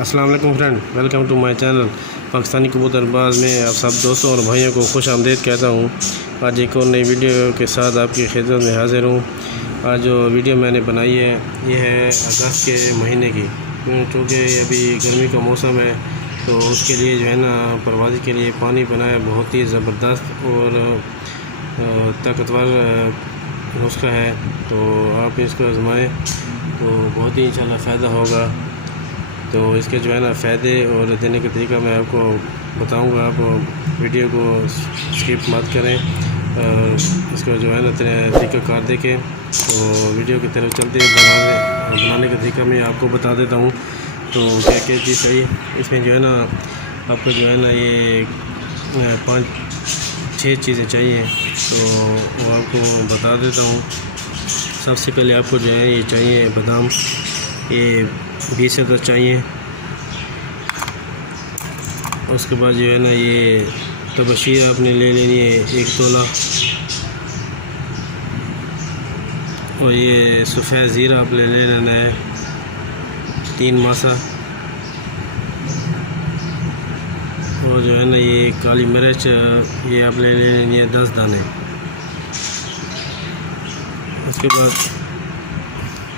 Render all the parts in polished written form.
अस्सलाम वालेकुम friend, welcome to my channel Pakistani Kabutarbaz में आप सब दोस्तों और भाइयों को खुश आमदीद कहता हूँ। आज एक और नई वीडियो के साथ आपकी खिदमत में हाज़िर हूँ। आज जो वीडियो मैंने बनाई है ये है अगस्त के महीने की, क्योंकि अभी गर्मी का मौसम है तो उसके लिए जो है ना परवाज़ी के लिए पानी बनाया बहुत ही ज़बरदस्त और ताकतवर नुस्खा है। तो आप इसको आजमाएँ तो बहुत ही इंशाल्लाह फ़ायदा होगा। तो इसके जो है ना फ़ायदे और देने का तरीका मैं आपको बताऊंगा। आप वीडियो को स्किप मत करें और इसको जो है ना तरीक़ाकार देखें। तो वीडियो की तरफ चलते बनाने का तरीका मैं आपको बता देता हूँ। तो क्या क्या चीज़ चाहिए इसमें जो है ना आपको जो है ना ये 5-6 चीज़ें चाहिए, तो वो आपको बता देता हूँ। सबसे पहले आपको जो है ये चाहिए बादाम, ये 20 अदद चाहिए। उसके बाद जो है ना ये तबशीर आपने ले लेनी है 1 तोला, और ये सफ़ेद ज़ीरा आप ले लेना है 3 मासा, और जो है ना ये काली मिर्च ये आप ले लेनी है 10 दाने। उसके बाद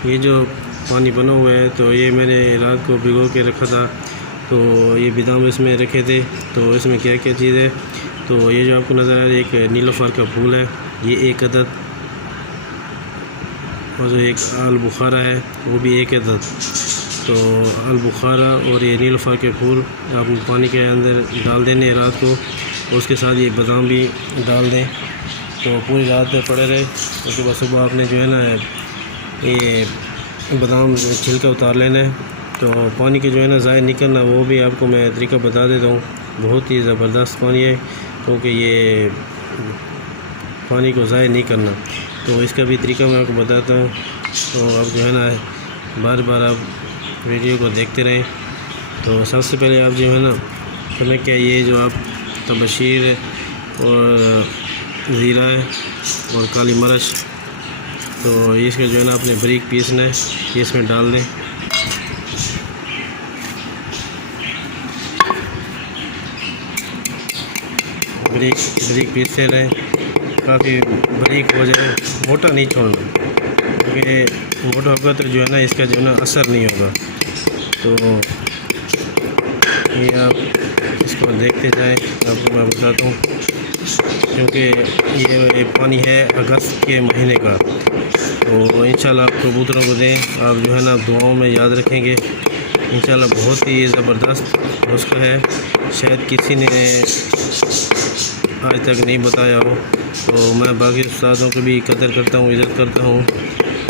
ये जो पानी बना हुआ है तो ये मैंने रात को भिगो के रखा था, तो ये बादाम इसमें रखे थे। तो इसमें क्या क्या चीज़ है, तो ये जो आपको नज़र आ रहा है एक नीलोफर का फूल है, ये 1 अदद, और जो एक आल बुखारा है वो भी 1 अदद। तो आल बुखारा और ये नीलोफर के फूल आप पानी के अंदर डाल देने रात को, और उसके साथ ये बादाम भी डाल दें तो पूरी रात में पड़े रहे। उसके बाद सुबह आपने जो है ना ये बादाम छिलका उतार लेना है। तो पानी के जो है ना ज़ाय नहीं करना, वो भी आपको मैं तरीका बता देता हूँ। बहुत ही ज़बरदस्त पानी है, क्योंकि ये पानी को ज़ाय नहीं करना, तो इसका भी तरीका मैं आपको बताता हूँ। तो आप जो है ना बार बार आप वीडियो को देखते रहें। तो सबसे पहले आप जो है ना करना क्या, ये जो आप तबशीर और ज़ीरा है और काली मिर्च, तो इसका जो है ना आपने बारीक पीसना है, ये इसमें डाल दें। बारीक पीसते रहें, काफ़ी बारीक हो जाए, मोटा नहीं छोड़ना, क्योंकि मोटा होगा तो जो है ना इसका जो है ना असर नहीं होगा। तो ये आप इसको देखते जाएं, आपको मैं बताता हूँ, क्योंकि ये पानी है अगस्त के महीने का। तो इंशाल्लाह आप कबूतरों को दें, आप जो है ना दुआओं में याद रखेंगे इंशाल्लाह। बहुत ही ज़बरदस्त नुस्खा है, शायद किसी ने आज तक नहीं बताया हो। तो मैं बाकी उस्तादों की भी कदर करता हूँ, इज़्ज़त करता हूँ।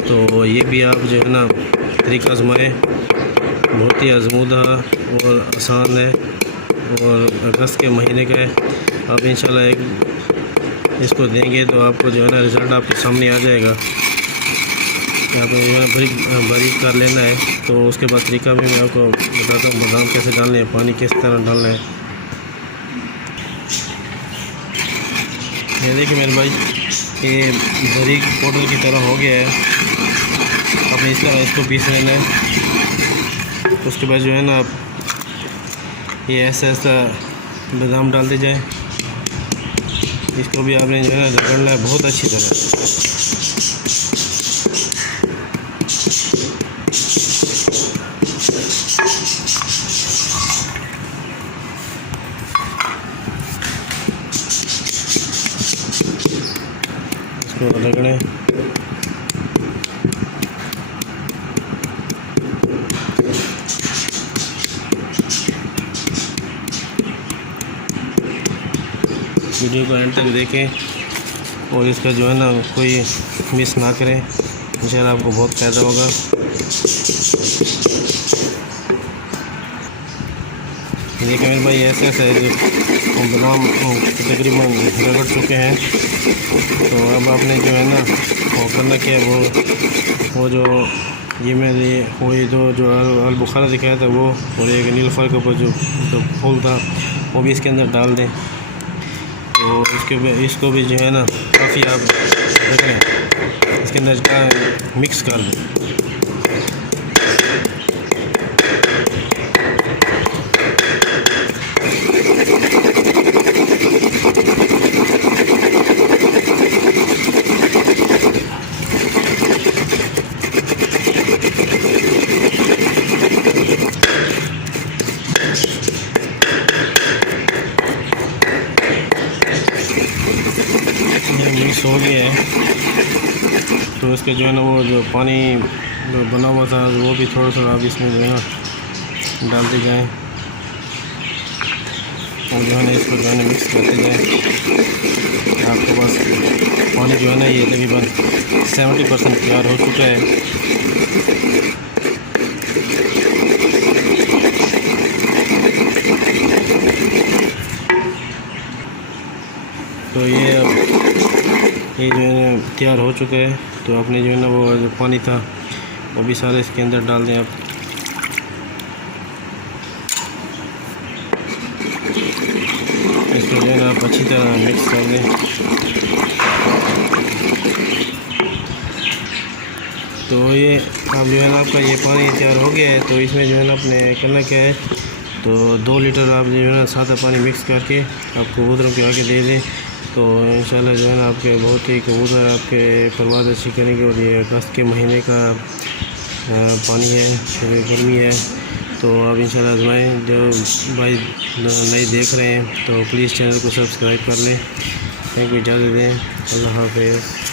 तो ये भी आप जो है ना तरीका आज़माएं, बहुत ही आज़मूदा और आसान है, और अगस्त के महीने का है। आप इंशाल्लाह इसको देंगे तो आपको जो है ना रिज़ल्ट आपके सामने आ जाएगा। आपको जो है बारीक कर लेना है। तो उसके बाद तरीका भी मैं आपको बताता हूँ, बादाम कैसे डालने हैं, पानी किस तरह डालना है। ये देखिए मेरे भाई, ये बारीक पाउडर की तरह हो गया है। आपने इस तरह इसको पीस लेना है। उसके बाद जो है ना आप ये ऐसा बादाम डालते जाए, इसको भी आपने जो है ना रगड़ना है बहुत अच्छी तरह। इसको रगड़ें। वीडियो को एंड तक देखें और इसका जो है ना कोई मिस ना करें, इंशाल्लाह आपको बहुत फ़ायदा होगा। देखिए मेरे भाई, ऐसे है जो बादाम तकरीबन रगड़ चुके हैं। तो अब आपने जो है ना वो करना क्या है, वो जो ये मैंने वही जो आल बुखारा दिखाया था वो, और एक नीलफर के ऊपर जो फूल था वो भी इसके अंदर डाल दें। तो इसको भी जो है ना काफ़ी आप देखें, इसके अंदर का मिक्स कर दें। इसका जो है ना वो जो पानी जो बना हुआ था वो भी थोड़ा थोड़ा आप इसमें जो है ना डालते जाएं और जो है ना इसको जो है ना मिक्स करते जाएं। आपके पास पानी जो है ना ये तकरीबन 70% तैयार हो चुका है। तो ये अब ये जो है तैयार हो चुका है। तो आपने जो है ना वो जो पानी था वो भी सारे इसके अंदर डाल दें आप। इसको जो है ना आप अच्छी तरह मिक्स कर दें। तो ये अब जो है ना आपका ये पानी तैयार हो गया है। तो इसमें जो है ना आपने करना क्या है, तो 2 लीटर आप जो है ना सादा पानी मिक्स करके आप कबूतरों के आगे दे दें। तो इंशाल्लाह जो है ना आपके बहुत ही कबूतर आपके परवाज़ अच्छी करेंगे। और ये अगस्त के महीने का पानी है, गर्मी है, तो आप इंशाल्लाह आज़माएं। जो भाई नए देख रहे हैं तो प्लीज़ चैनल को सब्सक्राइब कर लें। थैंक यू, इजाज़त दें, अल्लाह हाफ़िज़।